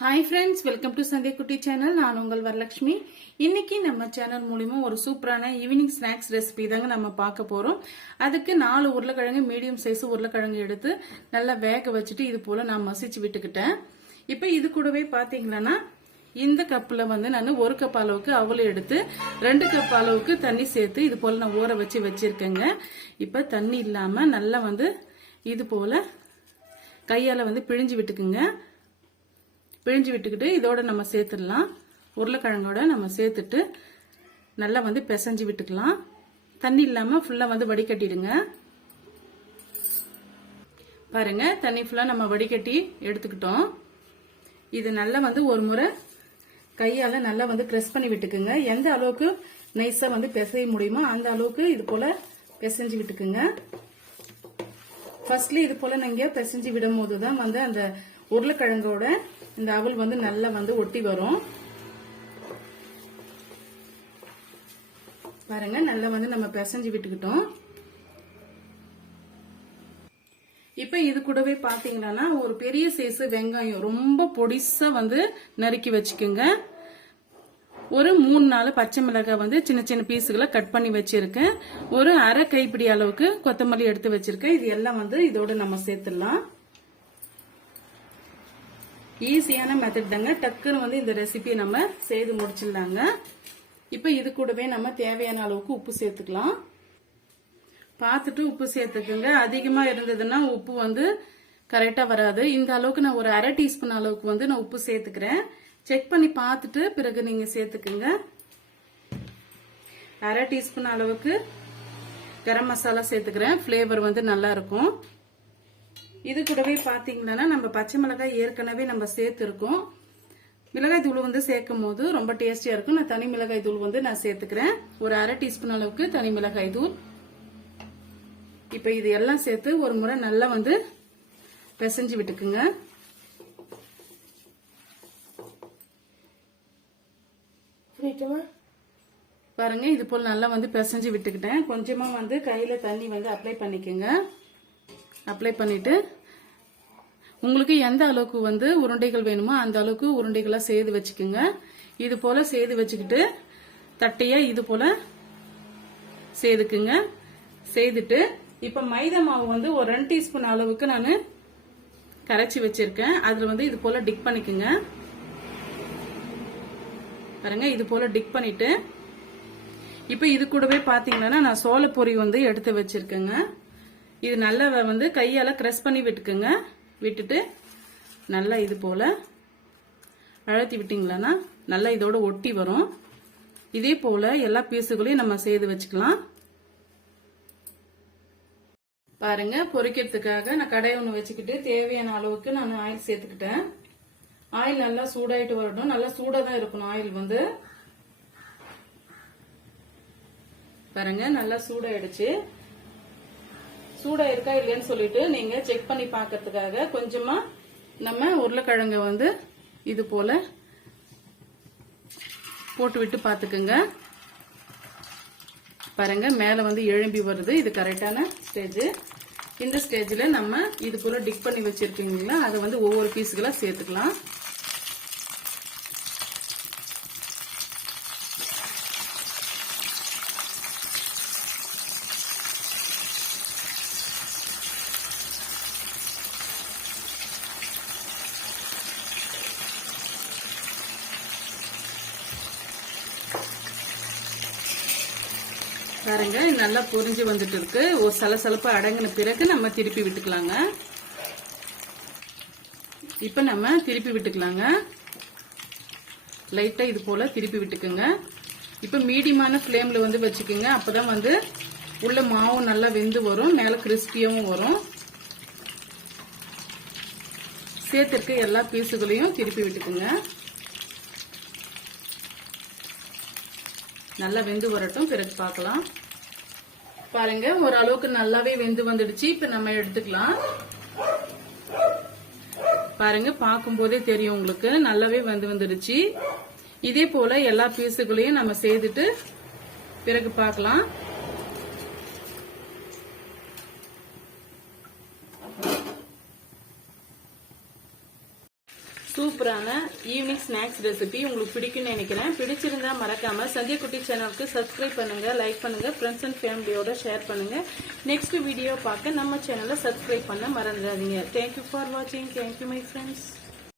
Hi friends welcome to Santhe Kutti channel நான் உங்கள் வரலட்சுமி. இன்னைக்கு நம்ம சேனல் மூலிமா ஒரு சூப்பரான ஈவினிங் ஸ்நாக்ஸ் ரெசிபி தாங்க நம்ம பார்க்க போகிறோம் அதுக்கு நாலு உருளைக்கிழங்கு மீடியம் சைஸ் உருளைக்கிழங்கு எடுத்து நல்லா வேக வச்சுட்டு இது போல் நான் மசிச்சு விட்டுக்கிட்டேன். இப்போ இது கூடவே பார்த்தீங்கன்னா இந்த கப்பில் வந்து நான் ஒரு கப் அளவுக்கு அவல் எடுத்து ரெண்டு கப் அளவுக்கு தண்ணி சேர்த்து இது போல் நான் ஊற வச்சு வச்சுருக்கேங்க. இப்போ தண்ணி இல்லாமல் நல்லா வந்து இது போல் கையால் வந்து பிழிஞ்சு விட்டுக்குங்க. பிழிஞ்சு விட்டுக்கிட்டு இதோட நம்ம சேர்த்துடலாம். உருளைக்கிழங்கோட நம்ம சேர்த்துட்டு நல்லா வந்து பிசைஞ்சு விட்டுக்கலாம். தண்ணி இல்லாமல் ஃபுல்லாக வந்து வடிகட்டிடுங்க. பாருங்க தண்ணி ஃபுல்லாக நம்ம வடிகட்டி எடுத்துக்கிட்டோம். இது நல்லா வந்து ஒரு முறை கையால் நல்லா வந்து ப்ரெஸ் பண்ணி விட்டுக்குங்க. எந்த அளவுக்கு நைஸாக வந்து பிசைய முடியுமோ அந்த அளவுக்கு இது போல் பிசைஞ்சு விட்டுக்குங்க. ஃபர்ஸ்ட்லி இது போல் நீங்கள் பிசைஞ்சு விடும் போது தான் வந்து அந்த உருளைக்கிழங்கோட இந்த அவல் வந்து நல்லா வந்து ஒட்டி வரும். பாருங்க நல்லா வந்து நம்ம பிசைஞ்சு விட்டுக்கிட்டோம். இப்ப இது கூடவே பாத்தீங்கன்னா ஒரு பெரிய சைஸ் வெங்காயம் ரொம்ப பொடிசா வந்து நறுக்கி வச்சுக்கோங்க. ஒரு மூணு நாலு பச்சை மிளகாய் வந்து சின்ன சின்ன பீஸுகளை கட் பண்ணி வச்சிருக்கேன். ஒரு அரை கைப்பிடி அளவுக்கு கொத்தமல்லி எடுத்து வச்சிருக்கேன். இது எல்லாம் வந்து இதோட நம்ம சேர்த்துடலாம். ஈஸியான மெத்தட் தாங்க. டக்குன்னு வந்து இந்த ரெசிபியை நம்ம செய்து முடிச்சிடலாங்க. இப்போ இது கூடவே நம்ம தேவையான அளவுக்கு உப்பு சேர்த்துக்கலாம். பார்த்துட்டு உப்பு சேர்த்துக்குங்க. அதிகமாக இருந்ததுன்னா உப்பு வந்து கரெக்டாக வராது. இந்த அளவுக்கு நான் ஒரு அரை டீஸ்பூன் அளவுக்கு வந்து நான் உப்பு சேர்த்துக்கிறேன். செக் பண்ணி பார்த்துட்டு பிறகு நீங்கள் சேர்த்துக்குங்க. அரை டீஸ்பூன் அளவுக்கு கரம் மசாலா சேர்த்துக்கிறேன். ஃப்ளேவர் வந்து நல்லா இருக்கும். இது கூடவே பாத்தீங்கன்னா நம்ம பச்சை மிளகாய் ஏற்கனவே நம்ம சேர்த்துருக்கோம். மிளகாய் தூள் வந்து சேர்க்கும் போது ரொம்ப டேஸ்டியா இருக்கும். நான் தனி மிளகாய் தூள் வந்து நான் சேர்த்துக்கிறேன். ஒரு அரை டீஸ்பூன் அளவுக்கு தனி மிளகாய் தூள். இப்ப இது எல்லாம் சேர்த்து ஒரு முறை நல்லா வந்து பிசைஞ்சு விட்டுக்குங்க. பாருங்க இது போல் நல்லா வந்து பிசைஞ்சு விட்டுக்கிட்டேன். கொஞ்சமா வந்து கையில தண்ணி வந்து அப்ளை பண்ணிக்கோங்க. அப்ளை பண்ணிட்டு உங்களுக்கு எந்த அளவுக்கு வந்து உருண்டைகள் வேணுமோ அந்த அளவுக்கு உருண்டைகளா செய்து வச்சுக்கோங்க. இது போல செய்து வச்சுக்கிட்டு தட்டையா இது போல செய்துக்குங்க. செய்துட்டு இப்ப மைதா மாவு வந்து ஒரு ரெண்டு டீஸ்பூன் அளவுக்கு நான் கரைச்சி வச்சிருக்கேன். அதுல வந்து இது போல டிக் பண்ணிக்கோங்க. பாருங்க இது போல டிக் பண்ணிட்டு இப்ப இது கூடவே பாத்தீங்கன்னா நான் சோளப்பொரி வந்து எடுத்து வச்சிருக்கேங்க. இது நல்லா வந்து கையால கிரஸ் பண்ணி விட்டுக்குங்க. விட்டுட்டு நல்லா இது போல அழுத்தி விட்டீங்களா நல்லா இதோட ஒட்டி வரும். இதே போல எல்லா பீஸுகளையும் நம்ம செய்து வச்சுக்கலாம். பாருங்க பொரிக்கிறதுக்காக நான் கடை ஒன்று வச்சுக்கிட்டு தேவையான அளவுக்கு நான் ஆயில் சேர்த்துக்கிட்டேன். ஆயில் நல்லா சூடாயிட்டு வரணும். நல்லா சூடா தான் இருக்கணும் ஆயில் வந்து. பாருங்க நல்லா சூடாயிடுச்சு. சூடா இருக்கா இல்லையான்னு சொல்லிட்டு நீங்க செக் பண்ணி பார்க்கறதுக்காக கொஞ்சமா நம்ம உருளைக்கிழங்க வந்து இது போல போட்டு விட்டு பார்த்துக்குங்க. பாருங்க மேல வந்து எழும்பி வருது. இது கரெக்டான ஸ்டேஜ் இந்த ஸ்டேஜ்ல நம்ம இது போல டிக் பண்ணி வச்சிருக்கீங்களா அதை வந்து ஒவ்வொரு பீஸுகளா சேர்த்துக்கலாம். பாருங்க இது நல்லா பொரிஞ்சு வந்துட்டு இருக்கு ஒரு சலசலப்பு அடங்கின பிறகு நம்ம திருப்பி விட்டுக்கலாங்க. இப்ப நம்ம திருப்பி விட்டுக்கலாங்க. லைட்டா இது போல திருப்பி விட்டுக்குங்க. இப்ப மீடியமான ஃப்ளேமில் வந்து வச்சுக்கோங்க. அப்பதான் வந்து உள்ள மாவும் நல்லா வெந்து வரும். மேல கிறிஸ்பியாவும் வரும். சேர்த்திருக்க எல்லா பீஸுகளையும் திருப்பி விட்டுக்குங்க. நல்லா வெந்து வரட்டும். பிறகு பார்க்கலாம். பாருங்க ஓரளவுக்கு நல்லாவே வெந்து வந்துடுச்சு. இப்ப நம்ம எடுத்துக்கலாம். பாருங்க பார்க்கும் போதே தெரியும் உங்களுக்கு. நல்லாவே வந்து வந்துடுச்சு. இதே போல எல்லா பீஸுகளையும் நம்ம செய்துட்டு பிறகு பார்க்கலாம். சூப்பரான ஈவினிங் ஸ்நாக்ஸ் ரெசிபி உங்களுக்கு பிடிக்கும்னு நினைக்கிறேன். பிடிச்சிருந்தா மறக்காம சந்தியா குட்டி சேனலுக்கு சப்ஸ்கிரைப் பண்ணுங்க லைக் பண்ணுங்க ஃப்ரெண்ட்ஸ் அண்ட் ஃபேமிலியோட ஷேர் பண்ணுங்க. நெக்ஸ்ட் வீடியோ பார்க்க நம்ம சேனலை சப்ஸ்கிரைப் பண்ண மறந்துடாதீங்க. தேங்க்யூ ஃபார் வாட்சிங் தேங்க்யூ மை ஃப்ரெண்ட்ஸ்